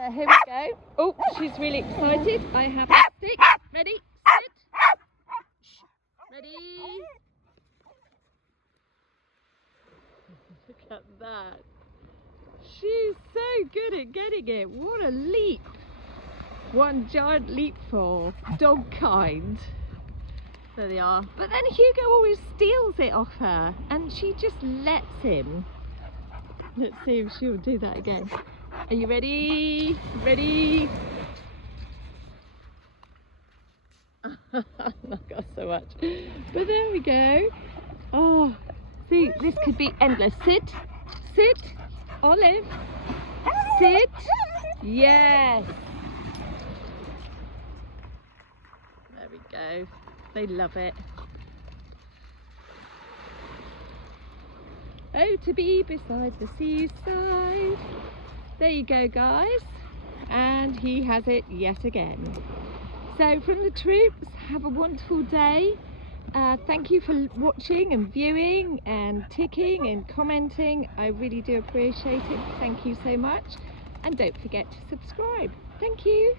So here we go. Oh, she's really excited. I have a stick. Ready? Sit. Shh. Ready? Look at that. She's so good at getting it. What a leap. One giant leap for dog kind. There they are. But then Hugo always steals it off her and she just lets him. Let's see if she'll do that again. Are you ready? Ready? Not got so much. But there we go. Oh, see, this could be endless. Sit. Sit. Olive. Sit. Yes. There we go. They love it. Oh, to be beside the seaside. There you go, guys. And he has it yet again. So from the troops, have a wonderful day. Thank you for watching and viewing and ticking and commenting. I really do appreciate it. Thank you so much. And don't forget to subscribe. Thank you.